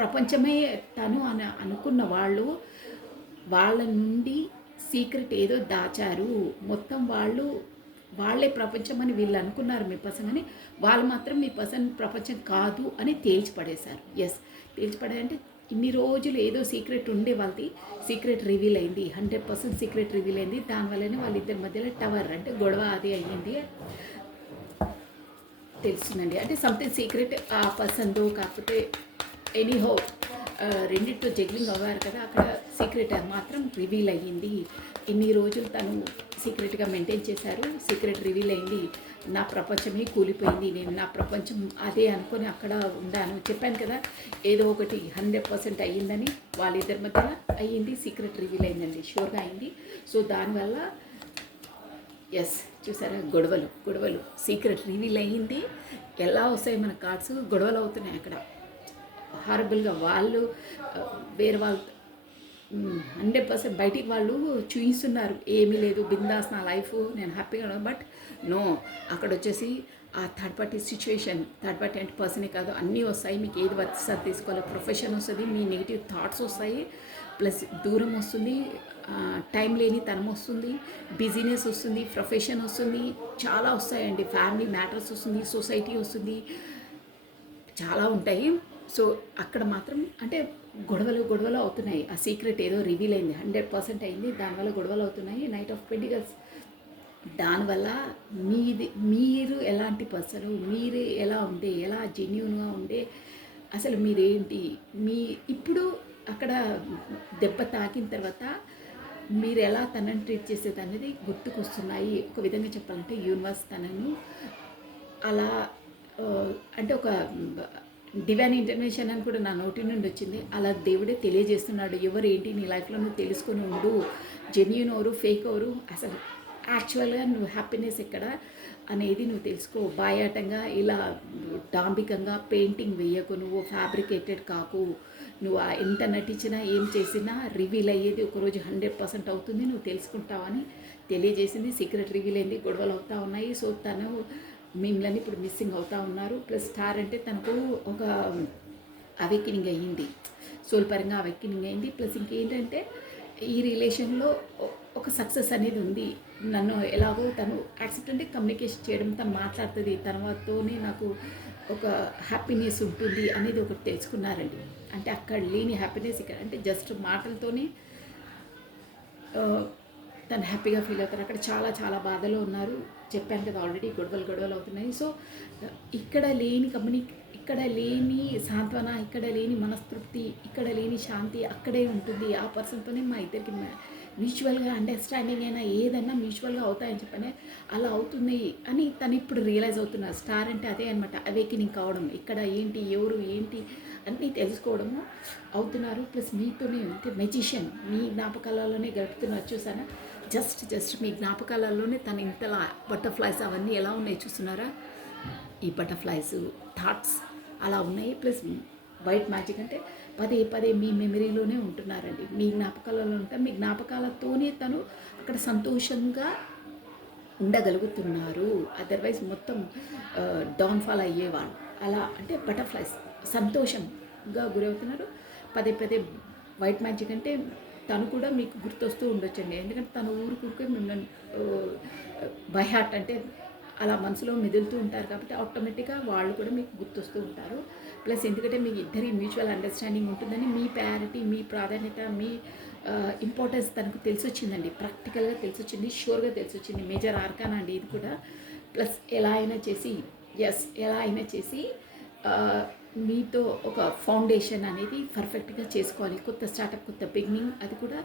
ప్రపంచమే తను అని అనుకున్న వాళ్ళు వాళ్ళ నుండి సీక్రెట్ ఏదో దాచారు. మొత్తం వాళ్ళే ప్రపంచం అని వీళ్ళు అనుకున్నారు మీ పర్సన్ అని, వాళ్ళు మాత్రం మీ పర్సన్ ప్రపంచం కాదు అని తేల్చిపడేశారు. ఎస్, తేల్చిపడేయంటే ఇన్ని రోజులు ఏదో సీక్రెట్ ఉండే వాళ్ళది సీక్రెట్ రివీల్ అయింది. 100% సీక్రెట్ రివీల్ అయింది. దానివల్లనే వాళ్ళిద్దరి మధ్యలో టవర్ అంటే గొడవ అది అయ్యింది తెలుస్తుందండి. అంటే సంథింగ్ సీక్రెట్ ఆ పర్సన్తో కాకపోతే ఎనీహో రెండిట్లో జగ్లింగ్ అవ్వారు కదా, అక్కడ సీక్రెట్ మాత్రం రివీల్ అయ్యింది. ఇన్ని రోజులు తను సీక్రెట్గా మెయింటైన్ చేశారు, సీక్రెట్ రివీల్ అయింది. నా ప్రపంచమే కూలిపోయింది, నేను నా ప్రపంచం అదే అనుకొని అక్కడ ఉండాను. చెప్పాను కదా ఏదో ఒకటి 100% అయ్యిందని, వాళ్ళిద్దరి మధ్య అయ్యింది, సీక్రెట్ రివీల్ అయిందండి, షూర్గా అయింది. సో దానివల్ల ఎస్, చూసారా, గొడవలు సీక్రెట్ రివీల్ అయ్యింది. ఎలా వస్తాయి మన కార్డ్స్, గొడవలు అవుతున్నాయి అక్కడ హారబుల్గా. వాళ్ళు వేరే వాళ్ళు 100% బయటికి వాళ్ళు చూపిస్తున్నారు, ఏమీ లేదు, బిందాస్ నా లైఫ్, నేను హ్యాపీగా ఉన్నాను. బట్ నో, అక్కడ వచ్చేసి ఆ third party situation, third party అంటే పర్సనే కాదు, అన్నీ వస్తాయి. మీకు ఏది వర్తిస్తుంది తీసుకోవాలి. ప్రొఫెషన్ వస్తుంది, మీ నెగిటివ్ థాట్స్ వస్తాయి, ప్లస్ దూరం వస్తుంది, టైం లేని తనం వస్తుంది, బిజినెస్ వస్తుంది, ప్రొఫెషన్ వస్తుంది, చాలా వస్తాయండి. ఫ్యామిలీ మ్యాటర్స్ వస్తుంది, సొసైటీ వస్తుంది, చాలా ఉంటాయి. సో అక్కడ మాత్రం అంటే గొడవలు అవుతున్నాయి. ఆ సీక్రెట్ ఏదో రివీల్ అయింది, 100% అయింది, దానివల్ల గొడవలు అవుతున్నాయి. నైట్ ఆఫ్ పెంటికల్స్, దానివల్ల మీరు ఎలాంటి పర్సన్, మీరు ఎలా ఉండే, ఎలా జెన్యూన్గా ఉండే, అసలు మీరేంటి, ఇప్పుడు అక్కడ దెబ్బ తాకిన తర్వాత మీరు ఎలా తనని ట్రీట్ చేసేది అనేది గుర్తుకొస్తున్నాయి. ఒక విధంగా చెప్పాలంటే యూనివర్స్ తనను అలా అంటే ఒక డివైన్ ఇంటర్నేషన్ అని కూడా నా నోటి నుండి వచ్చింది. అలా దేవుడే తెలియజేస్తున్నాడు, ఎవరు ఏంటి నీ లైఫ్లో నువ్వు తెలుసుకొని ఉండు, జెన్యూన్ ఎవరు, ఫేక్ ఎవరు, అసలు యాక్చువల్గా నువ్వు హ్యాపీనెస్ ఎక్కడ అనేది నువ్వు తెలుసుకో. బాయాటంగా ఇలా డాంబికంగా పెయింటింగ్ వేయకు, నువ్వు ఫ్యాబ్రికేటెడ్ కాకు. నువ్వు ఎంత నటించినా ఏం చేసినా రివీల్ అయ్యేది ఒకరోజు 100% అవుతుంది, నువ్వు తెలుసుకుంటావని తెలియజేసింది. సీక్రెట్ రివీల్ అయింది, గొడవలు అవుతూ ఉన్నాయి. సో తను మిమ్మల్ని ఇప్పుడు మిస్సింగ్ అవుతూ ఉన్నారు. ప్లస్ స్టార్ అంటే తనకు ఒక అవేకినింగ్ అయ్యింది, సోల్ పరంగా అవేకినింగ్ అయింది. ప్లస్ ఇంకేంటంటే ఈ రిలేషన్లో ఒక సక్సెస్ అనేది ఉంది. నన్ను ఎలాగో తను యాక్సెప్ట్ అంటే కమ్యూనికేషన్ చేయడం, తను మాట్లాడుతుంది, తర్వాతతోనే నాకు ఒక హ్యాపీనెస్ ఉంటుంది అనేది ఒకటి తెలుసుకున్నారండి. అంటే అక్కడ లేని హ్యాపీనెస్ ఇక్కడ, అంటే జస్ట్ మాటలతోనే తను హ్యాపీగా ఫీల్ అవుతారు. అక్కడ చాలా చాలా బాధలో ఉన్నారు. చెప్పాను కదా ఆల్రెడీ గొడవలు అవుతున్నాయి. సో ఇక్కడ లేని ఇక్కడ లేని సాంత్వన, ఇక్కడ లేని మనస్తృప్తి, ఇక్కడ లేని శాంతి అక్కడే ఉంటుంది. ఆ పర్సన్తోనే మా ఇద్దరికి మ్యూచువల్గా అండర్స్టాండింగ్ అయినా ఏదైనా మ్యూచువల్గా అవుతాయని చెప్పనే అలా అవుతుంది అని తను ఇప్పుడు రియలైజ్ అవుతున్నారు. స్టార్ అంటే అదే అనమాట, అవేకినింగ్ కావడం. ఇక్కడ ఏంటి, ఎవరు ఏంటి అన్నీ తెలుసుకోవడము అవుతున్నారు. ప్లస్ మీతోనే అంటే మెజిషియన్ మీ జ్ఞాపకాలలోనే గడుపుతున్నారు. చూసారా, జస్ట్ మీ జ్ఞాపకాలలోనే తను ఇంతలా బటర్ఫ్లైస్ అవన్నీ ఎలా ఉన్నాయి చూస్తున్నారా. ఈ బటర్ఫ్లైస్ థాట్స్ అలా ఉన్నాయి. ప్లస్ వైట్ మ్యాజిక్ అంటే పదే మీ మెమరీలోనే ఉంటున్నారండి. మీ జ్ఞాపకాలలో ఉంటారు. మీ జ్ఞాపకాలతోనే తను అక్కడ సంతోషంగా ఉండగలుగుతున్నారు. అదర్వైజ్ మొత్తం డౌన్ఫాల్ అయ్యేవాళ్ళు. అలా అంటే బటర్ఫ్లైస్ సంతోషంగా గురవుతున్నారు. పదే వైట్ మ్యాజిక్ అంటే తను కూడా మీకు గుర్తొస్తూ ఉండొచ్చండి. ఎందుకంటే తను ఊరికే మిమ్మల్ని బై హార్ట్ అంటే అలా మనసులో మెదులుతూ ఉంటారు కాబట్టి ఆటోమేటిక్గా వాళ్ళు కూడా మీకు గుర్తొస్తూ ఉంటారు. ప్లస్ ఎందుకంటే మీ ఇద్దరి మ్యూచువల్ అండర్స్టాండింగ్ ఉంటుందని మీ ప్రయారిటీ, మీ ప్రాధాన్యత, మీ ఇంపార్టెన్స్ తనకు తెలిసొచ్చిందండి. ప్రాక్టికల్గా తెలిసొచ్చింది, షూర్గా తెలిసొచ్చింది. మేజర్ ఆర్కానా అండి ఇది కూడా. ప్లస్ ఎలా అయినా చేసి మీతో ఒక ఫౌండేషన్ అనేది పర్ఫెక్ట్గా చేసుకోవాలి. కొత్త స్టార్టప్, కొత్త బిగినింగ్, అది కూడా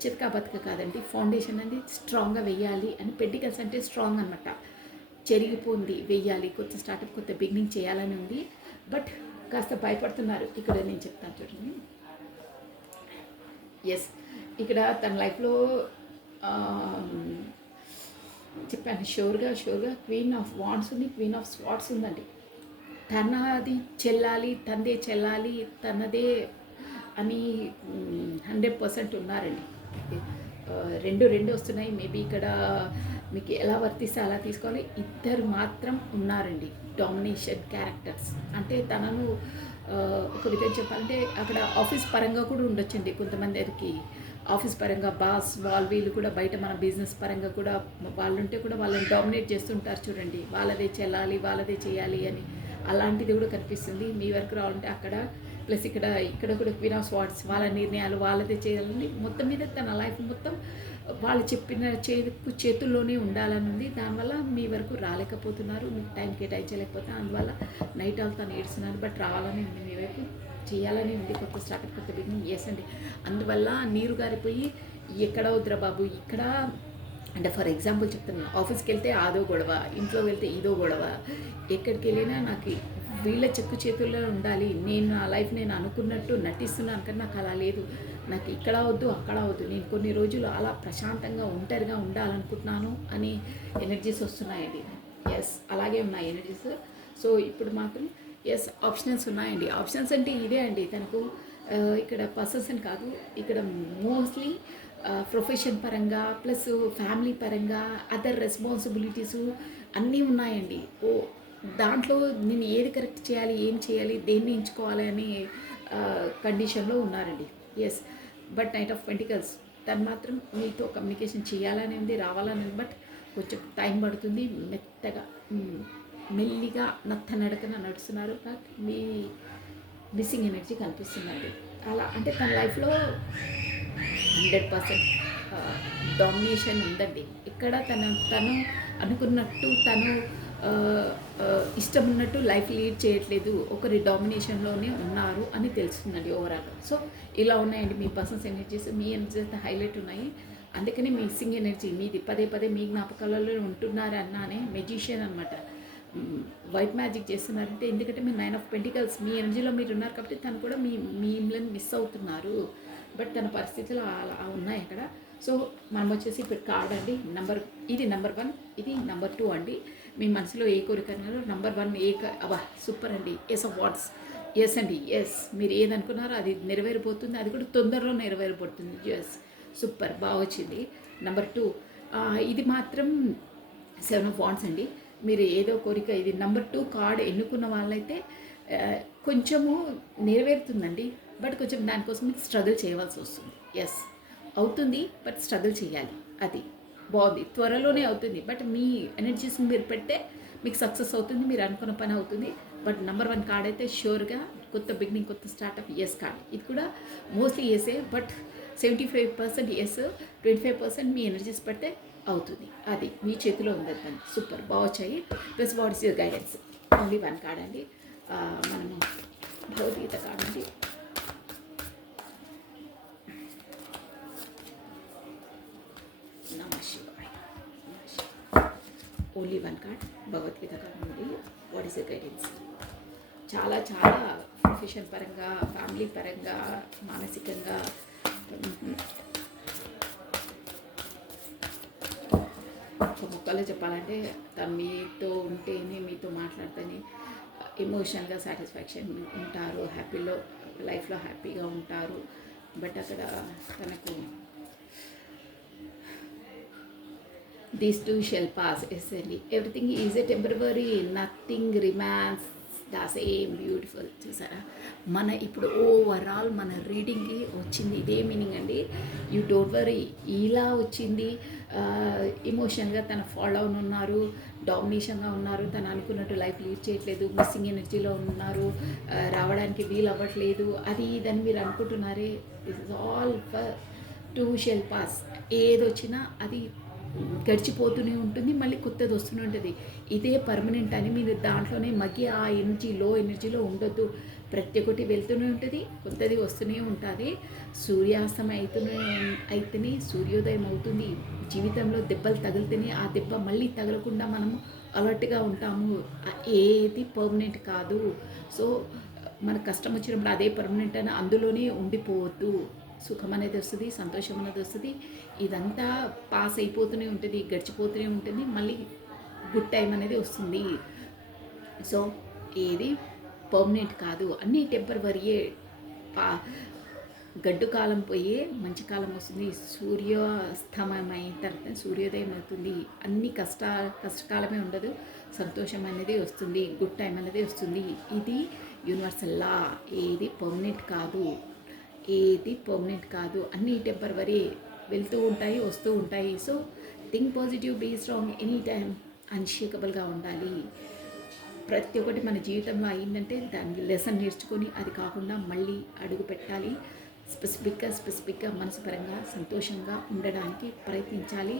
చితకా బతక కాదండి. ఫౌండేషన్ అనేది స్ట్రాంగ్గా వెయ్యాలి అని. పెంటికల్స్ అంటే స్ట్రాంగ్ అనమాట, చెరిగిపోయింది వెయ్యాలి. కొత్త స్టార్టప్, కొత్త బిగినింగ్ చేయాలని ఉంది. బట్ కాస్త భయపడుతున్నారు. ఇక్కడ నేను చెప్తాను చూడండి. ఎస్, ఇక్కడ తన లైఫ్లో చెప్పాను షూర్గా క్వీన్ ఆఫ్ వాండ్స్ ఉంది, క్వీన్ ఆఫ్ స్వార్డ్స్ ఉందండి. తనది చెల్లాలి, తందే చెల్లాలి, తనదే అని 100% ఉన్నారండి. రెండు వస్తున్నాయి. మేబీ ఇక్కడ మీకు ఎలా వర్తిస్తే అలా తీసుకోవాలి. ఇద్దరు మాత్రం ఉన్నారండి డామినేషన్ క్యారెక్టర్స్. అంటే తనను ఒక విధంగా చెప్పాలంటే అక్కడ ఆఫీస్ పరంగా కూడా ఉండొచ్చండి. కొంతమందికి ఆఫీస్ పరంగా బాస్ వీళ్ళు కూడా బయట మన బిజినెస్ పరంగా కూడా వాళ్ళు ఉంటే కూడా వాళ్ళని డామినేట్ చేస్తుంటారు చూడండి. వాళ్ళదే చెల్లాలి, వాళ్ళదే చేయాలి అని. అలాంటిది కూడా కనిపిస్తుంది. మీ వరకు రావాలంటే అక్కడ. ప్లస్ ఇక్కడ కూడా క్వీన్ ఆఫ్ స్వార్డ్స్, వాళ్ళ నిర్ణయాలు వాళ్ళదే చేయాలని. మొత్తం మీద తన లైఫ్ మొత్తం వాళ్ళు చెప్పిన చేతుల్లోనే ఉండాలని ఉంది. దానివల్ల మీ వరకు రాలేకపోతున్నారు, మీకు టైం కేటాయించలేకపోతే. అందువల్ల నైట్ ఆల్ తను ఏడుస్తున్నారు. బట్ రావాలని ఉంది, మీ వైపు చేయాలని ఉంది. కొత్త స్టార్టప్, కొత్త బిగినింగ్ చేసండి. అందువల్ల నీరు గారిపోయి ఎక్కడ వద్దురా బాబు, ఇక్కడ అంటే ఫర్ ఎగ్జాంపుల్ చెప్తున్నాను, ఆఫీస్కి వెళ్తే అదో గొడవ, ఇంట్లో వెళ్తే ఇదో గొడవ. ఎక్కడికి వెళ్ళినా నాకు వీళ్ళ చెక్కు చేతుల్లో ఉండాలి, నేను నా లైఫ్ నేను అనుకున్నట్టు నటిస్తున్నాను కానీ నాకు అలా లేదు. నాకు ఇక్కడ వద్దు, అక్కడ వద్దు, నేను కొన్ని రోజులు అలా ప్రశాంతంగా ఒంటరిగా ఉండాలనుకుంటున్నాను అని ఎనర్జీస్ వస్తున్నాయండి. ఎస్, అలాగే ఉన్నాయి ఎనర్జీస్. సో ఇప్పుడు మాత్రం ఆప్షన్స్ ఉన్నాయండి. ఆప్షన్స్ అంటే ఇదే అండి. తనకు ఇక్కడ పర్సన్స్ అని కాదు, ఇక్కడ మోస్ట్లీ ప్రొఫెషన్ పరంగా ప్లస్ ఫ్యామిలీ పరంగా అదర్ రెస్పాన్సిబిలిటీసు అన్నీ ఉన్నాయండి. దాంట్లో నేను ఏది కరెక్ట్ చేయాలి, ఏం చేయాలి, దేన్ని ఎంచుకోవాలి అని కండిషన్లో ఉన్నారండి. Yes, but knight of pentacles తను మాత్రం మీతో కమ్యూనికేషన్ చేయాలని ఉంది, రావాలని ఉంది. బట్ కొంచెం టైం పడుతుంది. మెత్తగా మెల్లిగా నడకన నడుస్తున్నారు. బట్ మీ మిస్సింగ్ ఎనర్జీ కనిపిస్తుందండి. అలా అంటే తన లైఫ్లో 100% డామినేషన్ ఉందండి. ఇక్కడ తను అనుకున్నట్టు, తను ఇష్టం ఉన్నట్టు లైఫ్ లీడ్ చేయట్లేదు, ఒకరి డామినేషన్లోనే ఉన్నారు అని తెలుస్తుందండి ఓవరాల్గా. సో ఇలా ఉన్నాయండి మీ పర్సన్స్ ఎనర్జీస్. మీ ఎనర్జీస్ అయితే హైలైట్ ఉన్నాయి. అందుకని మిస్సింగ్ ఎనర్జీ మీది పదే మీ జ్ఞాపకాలలో ఉంటున్నారు అన్నానే మెజిషియన్ అనమాట. వైట్ మ్యాజిక్ చేస్తున్నారంటే ఎందుకంటే మీరు 9 ఆఫ్ పెంటికల్స్ మీ ఎనర్జీలో మీరు ఉన్నారు కాబట్టి తను కూడా మిమ్మల్ని మిస్ అవుతున్నారు. బట్ తన పరిస్థితులు అలా ఉన్నాయి అక్కడ. సో మనం వచ్చేసి ఇప్పుడు కార్డ్ అండి. ఇది నెంబర్ 1, ఇది నెంబర్ 2 అండి. మీ మనసులో ఏ కోరిక అన్నారో నెంబర్ 1 అబ్బా సూపర్ అండి. Ace of wands. ఎస్ అండి, ఎస్, మీరు ఏదనుకున్నారో అది నెరవేరిపోతుంది. అది కూడా తొందరలో నెరవేరిపోతుంది. ఎస్, సూపర్, బాగా వచ్చింది. నెంబర్ 2 ఇది మాత్రం 7 ఆఫ్ వాండ్స్ అండి. మీరు ఏదో కోరిక, ఇది నెంబర్ 2 కార్డ్ ఎన్నుకున్న వాళ్ళైతే కొంచెము నెరవేరుతుందండి. బట్ కొంచెం దానికోసం మీకు స్ట్రగుల్ చేయవలసి వస్తుంది. ఎస్, అవుతుంది, బట్ స్ట్రగుల్ చేయాలి. అది బాగుంది, త్వరలోనే అవుతుంది. బట్ మీ ఎనర్జీస్ని మీరు పెడితే మీకు సక్సెస్ అవుతుంది, మీరు అనుకున్న పని అవుతుంది. బట్ నెంబర్ 1 కార్డ్ అయితే షూర్గా కొత్త బిగినింగ్, కొత్త స్టార్టప్, ఎస్ కార్డ్. ఇది కూడా మోస్ట్లీ ఎసే, బట్ 75% ఎస్, 25% మీ ఎనర్జీస్ పడితే అవుతుంది. అది మీ చేతిలో ఉంది. అది సూపర్ బాగా వచ్చాయి. Plus what is your guidance? Only one card అండి. మనము భగవద్గీత కార్డ్ అండి. నమః శివాయ. Only one card Bhagavad Gita card అండి. What is your guidance? చాలా చాలా ప్రొఫెషన్ పరంగా, ఫ్యామిలీ పరంగా, మానసికంగా ఒక ముక్కలో చెప్పాలంటే తను మీతో ఉంటేనే, మీతో మాట్లాడితేనే ఎమోషనల్గా సాటిస్ఫాక్షన్ ఉంటారు, హ్యాపీలో లైఫ్లో హ్యాపీగా ఉంటారు. బట్ అక్కడ తనకు this too shall pass. Yes అండి, everything is a temporary, nothing remains the same beautiful. చూసారా, మన ఇప్పుడు ఓవరాల్ మన రీడింగ్కి వచ్చింది ఇదే మీనింగ్ అండి. You don't worry. ఇలా వచ్చింది. ఎమోషన్గా తన ఫాల్ డౌన్ ఉన్నారు, డామినేషన్గా ఉన్నారు, తను అనుకున్నట్టు లైఫ్ లీడ్ చేయట్లేదు, మిస్సింగ్ ఎనర్జీలో ఉన్నారు, రావడానికి వీలు అవ్వట్లేదు, అది ఇదని మీరు అనుకుంటున్నారే. This is all for too shall pass. ఏదొచ్చినా అది గడిచిపోతూనే ఉంటుంది, మళ్ళీ కొత్తది వస్తూనే ఉంటుంది. ఇదే పర్మనెంట్ అని మీరు దాంట్లోనే మగ్గి ఆ ఎనర్జీ, లో ఎనర్జీలో ఉండొద్దు. ప్రతి ఒక్కటి వెళ్తూనే ఉంటుంది, కొత్తది వస్తూనే ఉంటుంది. సూర్యాస్తమయం అయితేనే సూర్యోదయం అవుతుంది. జీవితంలో దెబ్బలు తగిలితేనే ఆ దెబ్బ మళ్ళీ తగలకుండా మనము అలర్ట్గా ఉంటాము. ఏది పర్మనెంట్ కాదు. సో మన కష్టం వచ్చినప్పుడు అదే పర్మనెంట్ అని అందులోనే ఉండిపోవద్దు. సుఖం అనేది వస్తుంది, సంతోషం అనేది వస్తుంది. ఇదంతా పాస్ అయిపోతూనే ఉంటుంది, గడిచిపోతూనే ఉంటుంది, మళ్ళీ గుడ్ టైం అనేది వస్తుంది. సో ఏది పర్మనెంట్ కాదు, అన్నీ టెంపరవరీయే. గడ్డు కాలం పోయే మంచి కాలం వస్తుంది. సూర్యాస్తమయం అయిన తర్వాత సూర్యోదయం అవుతుంది. అన్ని కష్టకాలమే ఉండదు, సంతోషం అనేది వస్తుంది, గుడ్ టైం అనేది వస్తుంది. ఇది యూనివర్సల్ లా. ఏది పర్మనెంట్ కాదు, ఏది పర్మనెంట్ కాదు, అన్నీ టెంపరవరీ, వెళ్తూ ఉంటాయి, వస్తూ ఉంటాయి. So think positive, be strong, any time అన్షేకబుల్గా ఉండాలి. ప్రతి ఒక్కటి మన జీవితంలో అయిందంటే దాన్ని లెసన్ నేర్చుకొని అది కాకుండా మళ్ళీ అడుగు పెట్టాలి. స్పెసిఫిక్గా మనసుపరంగా సంతోషంగా ఉండడానికి ప్రయత్నించాలి,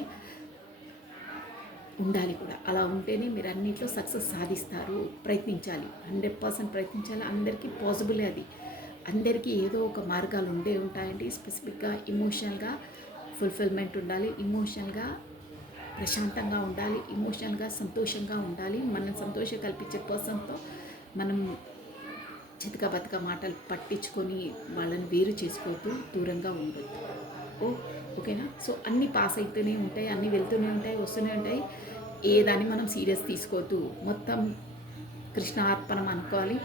ఉండాలి కూడా. అలా ఉంటేనే మీరు అన్నింటిలో సక్సెస్ సాధిస్తారు. ప్రయత్నించాలి, 100% ప్రయత్నించాలి. అందరికీ పాసిబులే అది. అందరికీ ఏదో ఒక మార్గాలు ఉంటాయండి. స్పెసిఫిక్గా ఎమోషనల్గా ఫుల్ఫిల్మెంట్ ఉండాలి, ఎమోషనల్గా ప్రశాంతంగా ఉండాలి, ఎమోషనల్గా సంతోషంగా ఉండాలి. మనం సంతోషం కల్పించే పర్సన్తో మనం చితక బతక మాటలు పట్టించుకొని వాళ్ళని వేరు చేసుకోవద్దు, దూరంగా ఉండొద్దు. ఓకేనా? సో అన్నీ పాస్ అవుతూనే ఉంటాయి, అన్నీ వెళ్తూనే ఉంటాయి, వస్తూనే ఉంటాయి. ఏదాన్ని మనం సీరియస్ తీసుకోవద్దు. మొత్తం కృష్ణార్పణం అనుకోవాలి,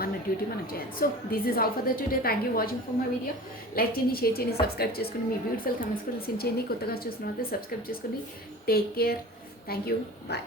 మన డ్యూటీ మనం చేయాలి. So this is all for the today. Thank you watching for my video. Like చేయండి, షేర్ చేయండి, సబ్స్క్రైబ్ చేసుకుని మీ బ్యూటిఫుల్ కమెంట్స్ కూడా లిసన్ చేయండి. కొత్తగా చూసిన వాళ్ళు సబ్స్క్రైబ్ చేసుకుని take care. Thank you, bye.